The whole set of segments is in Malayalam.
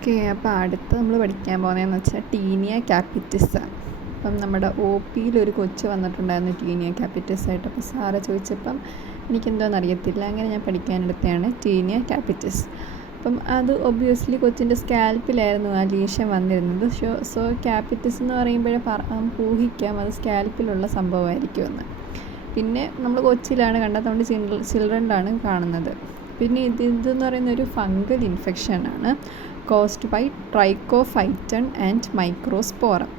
ഓക്കെ, അപ്പോൾ അടുത്ത് നമ്മൾ പഠിക്കാൻ പോകുന്നതെന്ന് വെച്ചാൽ ടീനിയ ക്യാപിറ്റിസ്. അപ്പം നമ്മുടെ OP-യിൽ കൊച്ച് വന്നിട്ടുണ്ടായിരുന്നു ടീനിയ ക്യാപിറ്റിസ് ആയിട്ട്. അപ്പോൾ സാറ് ചോദിച്ചപ്പം എനിക്കെന്തോന്ന് അറിയത്തില്ല, അങ്ങനെ ഞാൻ പഠിക്കാനെടുത്തതാണ് ടീനിയ ക്യാപിറ്റിസ്. അപ്പം അത് ഒബ്വിയസ്ലി കൊച്ചിൻ്റെ സ്കാൽപ്പിലായിരുന്നു ആ ലീഷൻ വന്നിരുന്നത്. സോ ക്യാപിറ്റിസ് എന്ന് പറയുമ്പോഴേ നമുക്ക് ഊഹിക്കാം അത് സ്കാൽപ്പിലുള്ള സംഭവമായിരിക്കുമെന്ന്. പിന്നെ നമ്മൾ കൊച്ചിലാണ് കണ്ടത്, അതുകൊണ്ട് ചിൽഡ്രനിലാണ് കാണുന്നത്. പിന്നെ ഇതെന്ന് പറയുന്ന ഒരു ഫംഗൽ ഇൻഫെക്ഷനാണ് caused by Trichophyton and Microsporum.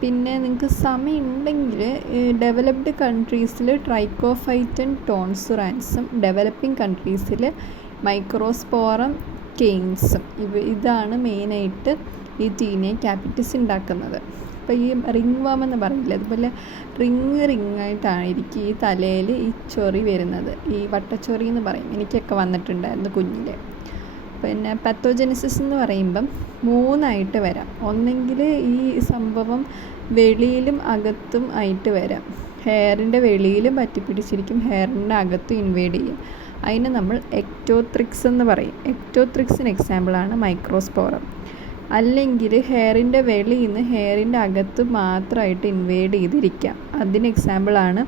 പിന്നെ നിങ്ങൾക്ക് സമയം ഉണ്ടെങ്കിൽ ഡെവലപ്ഡ് കൺട്രീസിൽ ട്രൈക്കോഫൈറ്റൺ ടോൺസുറാൻസും ഡെവലപ്പിംഗ് കൺട്രീസിൽ മൈക്രോസ്പോറം കെയ്ൻസും ഇതാണ് മെയിനായിട്ട് ഈ ടീനിയ ക്യാപിറ്റിസ് ഉണ്ടാക്കുന്നത്. അപ്പോൾ ഈ റിംഗ് വാം എന്ന് പറയില്ല, അതുപോലെ റിങ്ങായിട്ടായിരിക്കും ഈ തലയിൽ ഈ ചൊറി വരുന്നത്. ഈ വട്ടച്ചൊറി എന്ന് പറയും, എനിക്കൊക്കെ വന്നിട്ടുണ്ടായിരുന്നു കുഞ്ഞിലെ. പിന്നെ പത്തോജെനിസിസ് എന്ന് പറയുമ്പം 3 വരാം. ഒന്നെങ്കിൽ ഈ സംഭവം വെളിയിലും അകത്തും ആയിട്ട് വരാം. ഹെയറിൻ്റെ വെളിയിലും പറ്റിപ്പിടിച്ചിരിക്കും, ഹെയറിൻ്റെ അകത്തും ഇൻവേഡ് ചെയ്യും. അതിന് നമ്മൾ എക്ടോത്രിക്സ് എന്ന് പറയും. എക്ടോത്രിക്സിന് എക്സാമ്പിളാണ് മൈക്രോസ്പോറം. അല്ലെങ്കിൽ ഹെയറിൻ്റെ വെളിയിൽ നിന്ന് ഹെയറിൻ്റെ അകത്ത് മാത്രമായിട്ട് ഇൻവേഡ് ചെയ്തിരിക്കാം, അതിന് എക്സാമ്പിളാണ്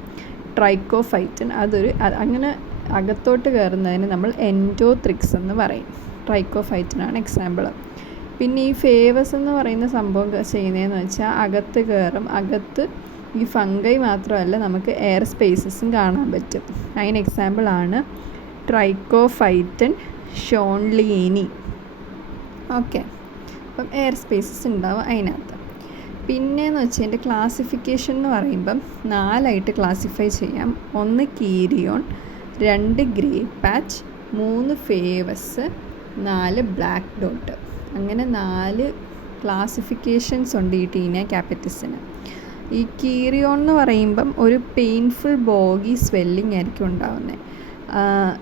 ട്രൈക്കോഫൈറ്റൻ. അങ്ങനെ അകത്തോട്ട് കയറുന്നതിന് നമ്മൾ എൻഡോത്രിക്സ് എന്ന് പറയും. ട്രൈക്കോഫൈറ്റനാണ് എക്സാമ്പിൾ. പിന്നെ ഈ ഫേവസ് എന്ന് പറയുന്ന സംഭവം ചെയ്യുന്നതെന്ന് വെച്ചാൽ അകത്ത് കയറും. അകത്ത് ഈ ഫംഗൈ മാത്രമല്ല, നമുക്ക് എയർ സ്പേസസും കാണാൻ പറ്റും. അതിന് എക്സാമ്പിളാണ് ട്രൈക്കോഫൈറ്റൻ ഷോൺലീനി. ഓക്കെ, അപ്പം എയർ സ്പേസസ് ഉണ്ടാവും അതിനകത്ത്. പിന്നെയെന്ന് വെച്ചാൽ എൻ്റെ ക്ലാസിഫിക്കേഷൻ എന്ന് പറയുമ്പം 4 ക്ലാസിഫൈ ചെയ്യാം. 1 കീരിയോൺ, 2 ഗ്രേ പാച്ച്, 3 ഫേവസ്, 4 ബ്ലാക്ക് ഡോട്ട്. അങ്ങനെ 4 ക്ലാസിഫിക്കേഷൻസ് ഉണ്ട് ഈ ടീനിയ ക്യാപിറ്റിസിന്. ഈ കീരിയോൺ എന്ന് പറയുമ്പം ഒരു പെയിൻഫുൾ ബോഗി സ്വെല്ലിംഗ് ആയിരിക്കും ഉണ്ടാവുന്നത്.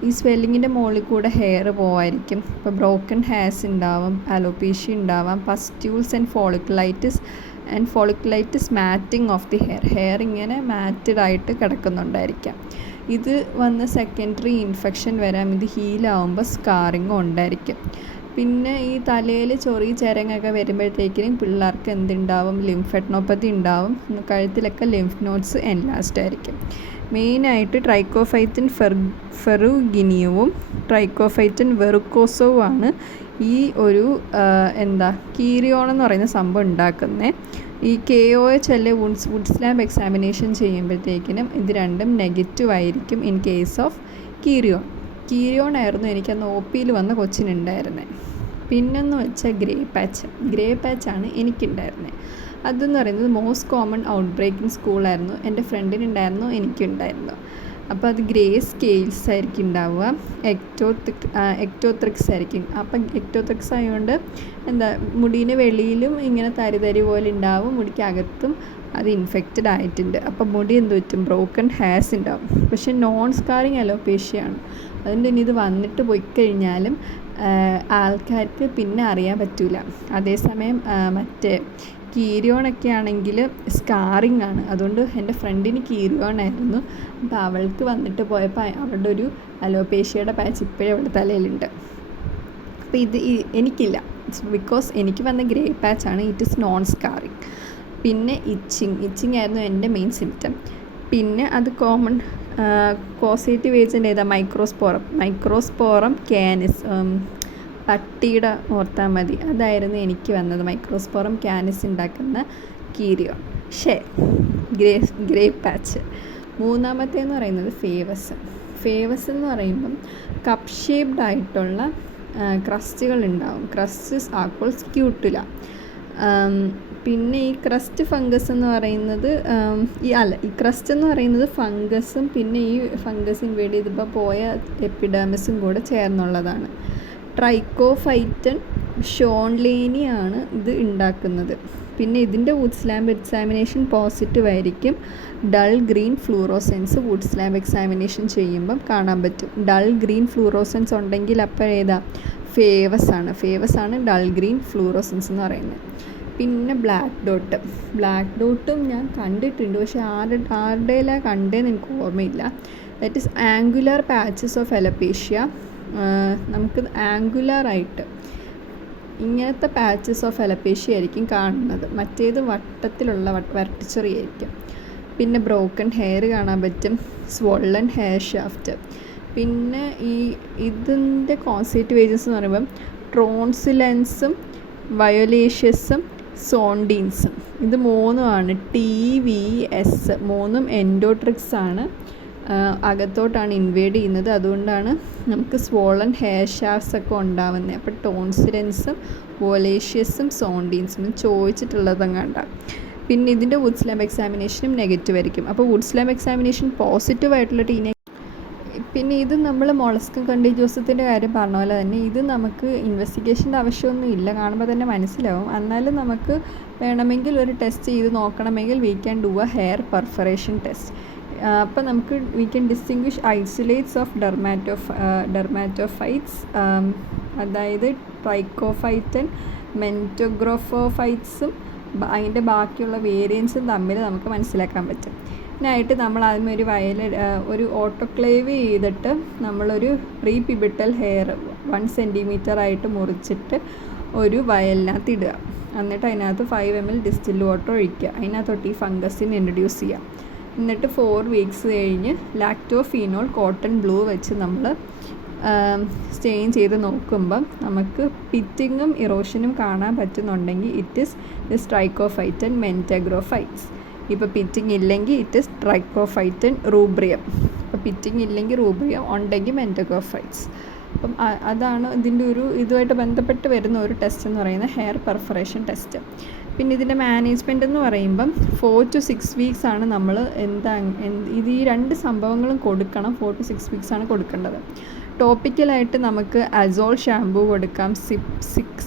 ഈ സ്വെല്ലിങ്ങിൻ്റെ മുകളിൽ കൂടെ ഹെയർ പോവായിരിക്കും. ഇപ്പോൾ ബ്രോക്കൺ ഹെയർസ് ഉണ്ടാവും, അലോപേഷ്യ ഉണ്ടാവാം, pustules and folliculitis matting of the hair ഇങ്ങനെ മാറ്റഡായിട്ട് കിടക്കുന്നുണ്ടായിരിക്കാം. ഇത് വന്ന് സെക്കൻഡറി ഇൻഫെക്ഷൻ വരാം. ഇത് ഹീലാവുമ്പോൾ സ്കാറിങ്ങും ഉണ്ടായിരിക്കും. പിന്നെ ഈ തലയിൽ ചൊറി ചരങ്ങൊക്കെ വരുമ്പോഴത്തേക്കിനും പിള്ളേർക്ക് എന്തുണ്ടാവും, ലിംഫെഡ്നോപ്പതി ഉണ്ടാവും. കഴുത്തിലൊക്കെ ലിംഫ് നോഡ്സ് എൻലാസ്റ്റ് ആയിരിക്കും. മെയിനായിട്ട് ട്രൈക്കോഫൈറ്റൻ ഫെറുഗിനിയവും ട്രൈക്കോഫൈറ്റൻ വെറുക്കോസവുമാണ് ഈ ഒരു കീരിയോൺ എന്ന് പറയുന്ന സംഭവം ഉണ്ടാക്കുന്നത്. ഈ KOH അല്ലെ വുഡ്സ് ലാബ് എക്സാമിനേഷൻ ചെയ്യുമ്പോഴത്തേക്കിനും ഇത് രണ്ടും നെഗറ്റീവ് ആയിരിക്കും ഇൻ കേസ് ഓഫ് കീരിയോൺ ആയിരുന്നു എനിക്കന്ന് OP-യിൽ വന്ന കൊച്ചിനുണ്ടായിരുന്നത്. പിന്നെന്ന് വെച്ചാൽ ഗ്രേ പാച്ചാണ് എനിക്കുണ്ടായിരുന്നത്. അതെന്ന് പറയുന്നത് മോസ്റ്റ് കോമൺ ഔട്ട് ബ്രേക്കിംഗ് സ്കൂളായിരുന്നു. എൻ്റെ ഫ്രണ്ടിനുണ്ടായിരുന്നു, എനിക്കുണ്ടായിരുന്നു. അപ്പോൾ അത് ഗ്രേ സ്കെയിൽസ് ആയിരിക്കും ഉണ്ടാവുക. എക്ടോത്രിക്സ് ആയിരിക്കും. അപ്പം എക്ടോത്രിക്സ് ആയതുകൊണ്ട് മുടീന് വെളിയിലും ഇങ്ങനെ തരി പോലെ ഉണ്ടാവും, മുടിക്കകത്തും അത് ഇൻഫെക്റ്റഡ് ആയിട്ടുണ്ട്. അപ്പം മുടി പറ്റും, ബ്രോക്കൺ ഹെയർസ് ഉണ്ടാവും. പക്ഷെ നോൺ സ്കാറിങ് അലോപേഷ്യയാണ്. അതുകൊണ്ട് ഇനി ഇത് വന്നിട്ട് പോയിക്കഴിഞ്ഞാലും ആൾക്കാർക്ക് പിന്നെ അറിയാൻ പറ്റില്ല. അതേസമയം മറ്റേ കീരിയോണൊക്കെ ആണെങ്കിൽ സ്കാറിങ് ആണ്. അതുകൊണ്ട് എൻ്റെ ഫ്രണ്ടിന് കീരിയോൺ ആയിരുന്നു. അപ്പോൾ അവൾക്ക് വന്നിട്ട് പോയപ്പോൾ അവളുടെ ഒരു അലോപേഷ്യയുടെ പാച്ച് ഇപ്പോഴും അവളുടെ തലയിലുണ്ട്. അപ്പോൾ ഇത് എനിക്കില്ല, ബിക്കോസ് എനിക്ക് വന്ന ഗ്രേ പാച്ചാണ്. It is non scarring. പിന്നെ ഇച്ചിങ് ആയിരുന്നു എൻ്റെ മെയിൻ സിംറ്റം. പിന്നെ അത് common causative agent Microsporum canis, പട്ടിയുടെ ഓർത്താൽ മതി, അതായിരുന്നു എനിക്ക് വന്നത്. മൈക്രോസ്പോറം കാനിസ് ഉണ്ടാക്കുന്ന കീരിയോൺ ഗ്രേ പാച്ച്. മൂന്നാമത്തേന്ന് പറയുന്നത് ഫേവസ് എന്ന് പറയുമ്പം കപ്പ് ഷേപ്ഡ് ആയിട്ടുള്ള ക്രസ്റ്റുകൾ ഉണ്ടാവും. ക്രസ്റ്റസ് ആർ കോൾഡ് സ്ക്യൂട്ടുല. പിന്നെ ഈ ക്രസ്റ്റ് ഫംഗസ് എന്ന് പറയുന്നത് ഈ ക്രസ്റ്റ് എന്ന് പറയുന്നത് ഫംഗസും പിന്നെ ഈ ഫംഗസ് ഇൻവേഡ് ചെയ്തപ്പോൾ പോയ എപ്പിഡെർമിസും കൂടെ ചേർന്നുള്ളതാണ്. ട്രൈക്കോഫൈറ്റൻ ഷോൺലേനിയാണ് ഇത് ഉണ്ടാക്കുന്നത്. പിന്നെ ഇതിൻ്റെ വുഡ്സ് ലാബ് എക്സാമിനേഷൻ പോസിറ്റീവ് ആയിരിക്കും. Dull green fluorescence Wood's lab examination ചെയ്യുമ്പം കാണാൻ പറ്റും. ഡൾ ഗ്രീൻ ഫ്ലൂറോസെൻസ് ഉണ്ടെങ്കിൽ അപ്പോൾ ഫേവസ് ആണ് ഡൾ ഗ്രീൻ ഫ്ലൂറോസെൻസ് എന്ന് പറയുന്നത്. പിന്നെ ബ്ലാക്ക് ഡോട്ടും ഞാൻ കണ്ടിട്ടുണ്ട്, പക്ഷേ ആരുടെയിലാണ് കണ്ടതെന്ന് എനിക്ക് ഓർമ്മയില്ല. That is angular patches of alopecia. നമുക്ക് ആംഗുലാറായിട്ട് ഇങ്ങനത്തെ പാച്ചസ് ഓഫ് അലപ്പേഷ്യ ആയിരിക്കും കാണുന്നത്. മറ്റേത് വട്ടത്തിലുള്ള വരട്ടിച്ചൊറി ആയിരിക്കും. പിന്നെ ബ്രോക്കൺ ഹെയർ കാണാൻ പറ്റും, സ്വോള്ളൻ ഹെയർ ഷാഫ്റ്റ്. പിന്നെ ഇതിൻ്റെ കോൺസെപ്റ്റ് വേജസ് എന്ന് പറയുമ്പം ട്രോൺസിലൻസും വയോലേഷ്യസും സോണ്ടീൻസും. ഇത് മൂന്നുമാണ് TVS. മൂന്നും എൻഡോട്രിക്സ് ആണ്, അകത്തോട്ടാണ് ഇൻവേഡ് ചെയ്യുന്നത്. അതുകൊണ്ടാണ് നമുക്ക് സ്വോളൻ ഹെയർ ഷാഫ്റ്റ്സ് ഒക്കെ ഉണ്ടാവുന്നത്. അപ്പോൾ ടോൺസിലൻസും വോലേഷ്യസും സോണ്ടീൻസും ചോദിച്ചിട്ടുള്ളതും കണ്ട. പിന്നെ ഇതിൻ്റെ വുഡ് സ്ലാം എക്സാമിനേഷനും നെഗറ്റീവ് ആയിരിക്കും. അപ്പോൾ വുഡ് സ്ലാം എക്സാമിനേഷൻ പോസിറ്റീവായിട്ടുള്ള പിന്നെ ഇത് നമ്മൾ മൊളസ്ക് കണ്ടിജോസത്തിൻ്റെ കാര്യം പറഞ്ഞ പോലെ തന്നെ ഇത് നമുക്ക് ഇൻവെസ്റ്റിഗേഷൻ്റെ ആവശ്യമൊന്നും ഇല്ല, കാണുമ്പോൾ തന്നെ മനസ്സിലാവും. എന്നാലും നമുക്ക് വേണമെങ്കിൽ ഒരു ടെസ്റ്റ് ചെയ്ത് നോക്കണമെങ്കിൽ we can do a hair perforation test. അപ്പോൾ നമുക്ക് we can distinguish isolates of dermatophytes, അതായത് ട്രൈക്കോഫൈറ്റൻ മെൻറ്റോഗ്രോഫോഫൈറ്റ്സും അതിൻ്റെ ബാക്കിയുള്ള വേരിയൻസും തമ്മിൽ നമുക്ക് മനസ്സിലാക്കാൻ പറ്റും. ഇതിനായിട്ട് നമ്മൾ ആദ്യം ഒരു ഓട്ടോക്ലേവ് ചെയ്തിട്ട് നമ്മളൊരു പ്രീ പിബിട്ടൽ ഹെയർ 1 സെൻറ്റിമീറ്റർ ആയിട്ട് മുറിച്ചിട്ട് ഒരു വയലിനകത്ത് ഇടുക. എന്നിട്ട് അതിനകത്ത് 5 ml ഡിസ്റ്റിൽ വാട്ടർ ഒഴിക്കുക. അതിനകത്തോട്ട് ഈ ഫംഗസിനെ ഇൻട്രൊഡ്യൂസ് ചെയ്യുക. എന്നിട്ട് 4 വീക്സ് കഴിഞ്ഞ് ലാക്ടോഫീനോൾ കോട്ടൺ ബ്ലൂ വെച്ച് നമ്മൾ സ്റ്റെയിൻ ചെയ്ത് നോക്കുമ്പം നമുക്ക് പിറ്റിങ്ങും ഇറോഷനും കാണാൻ പറ്റുന്നുണ്ടെങ്കിൽ ഇറ്റ് ഈസ് ദിസ് ട്രൈക്കോഫൈറ്റൻ മെൻറ്റഗ്രോഫൈറ്റ്സ്. ഇപ്പോൾ പിറ്റിംഗ് ഇല്ലെങ്കിൽ ഇറ്റ് ഈസ് ട്രൈക്കോഫൈറ്റൻ റൂബ്രിയം. അപ്പോൾ പിറ്റിംഗ് ഇല്ലെങ്കിൽ റൂബ്രിയം, ഉണ്ടെങ്കിൽ മെൻറ്റഗ്രോഫൈറ്റ്സ്. അപ്പം അതാണ് ഇതിൻ്റെ ഇതുമായിട്ട് ബന്ധപ്പെട്ട് വരുന്ന ഒരു ടെസ്റ്റ് എന്ന് പറയുന്നത് ഹെയർ പെർഫറേഷൻ ടെസ്റ്റ്. പിന്നെ ഇതിൻ്റെ മാനേജ്മെൻറ്റ് എന്ന് പറയുമ്പം 4 to 6 വീക്സ് ആണ് നമ്മൾ ഇത് ഈ 2 സംഭവങ്ങളും കൊടുക്കണം. 4 to 6 വീക്സ് ആണ് കൊടുക്കേണ്ടത്. ടോപ്പിക്കലായിട്ട് നമുക്ക് അസോൾ ഷാമ്പൂ കൊടുക്കാം,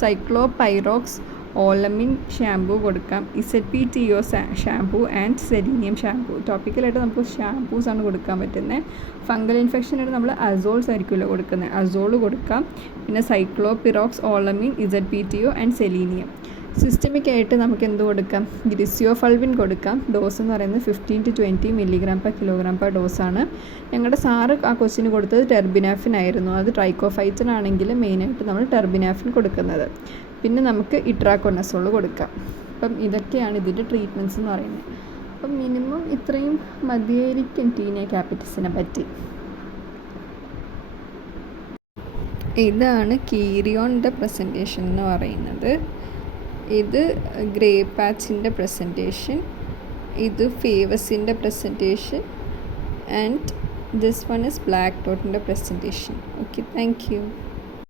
സൈക്ലോപൈറോക്സ് ഓലമിൻ ഷാമ്പൂ കൊടുക്കാം, ZPTO shampoo and selenium shampoo. ടോപ്പിക്കലായിട്ട് നമുക്ക് ഷാമ്പൂസാണ് കൊടുക്കാൻ പറ്റുന്നത്. ഫംഗൽ ഇൻഫെക്ഷനായിട്ട് നമ്മൾ അസോൾസ് ആയിരിക്കുമല്ലോ കൊടുക്കുന്നത്, അസോൾ കൊടുക്കാം. പിന്നെ സൈക്ലോപിറോക്സ് ഓലമിൻ ZPTO ആൻഡ് സെലീനിയം. സിസ്റ്റമിക് ആയിട്ട് നമുക്ക് എന്ത് കൊടുക്കാം? ഗ്രിസിയോഫൾവിൻ കൊടുക്കാം. ഡോസ് എന്ന് പറയുന്നത് 15 to 20 mg/kg ഡോസാണ്. ഞങ്ങളുടെ സാറ് ആ കൊച്ചിന് കൊടുത്തത് ടെർബിനാഫിൻ ആയിരുന്നു. അത് ട്രൈക്കോഫൈറ്റൻ ആണെങ്കിൽ മെയിനായിട്ട് നമ്മൾ ടെർബിനാഫിൻ കൊടുക്കുന്നത്. പിന്നെ നമുക്ക് ഇട്രാകൊണസോൾ കൊടുക്കാം. അപ്പം ഇതൊക്കെയാണ് ഇതിൻ്റെ ട്രീറ്റ്മെൻറ്റ്സ് എന്ന് പറയുന്നത്. അപ്പം മിനിമം ഇത്രയും മതിയായിരിക്കും ടീനിയ ക്യാപിറ്റസിനെ പറ്റി. ഇതാണ് കീരിയോണിൻ്റെ പ്രസൻറ്റേഷൻ എന്ന് പറയുന്നത്. ഇത് ഗ്രേ പാച്ചിൻ്റെ പ്രസൻറ്റേഷൻ, ഇത് ഫേവസിൻ്റെ presentation, and this one is black ഡോട്ടിൻ്റെ പ്രസൻറ്റേഷൻ. Okay, thank U.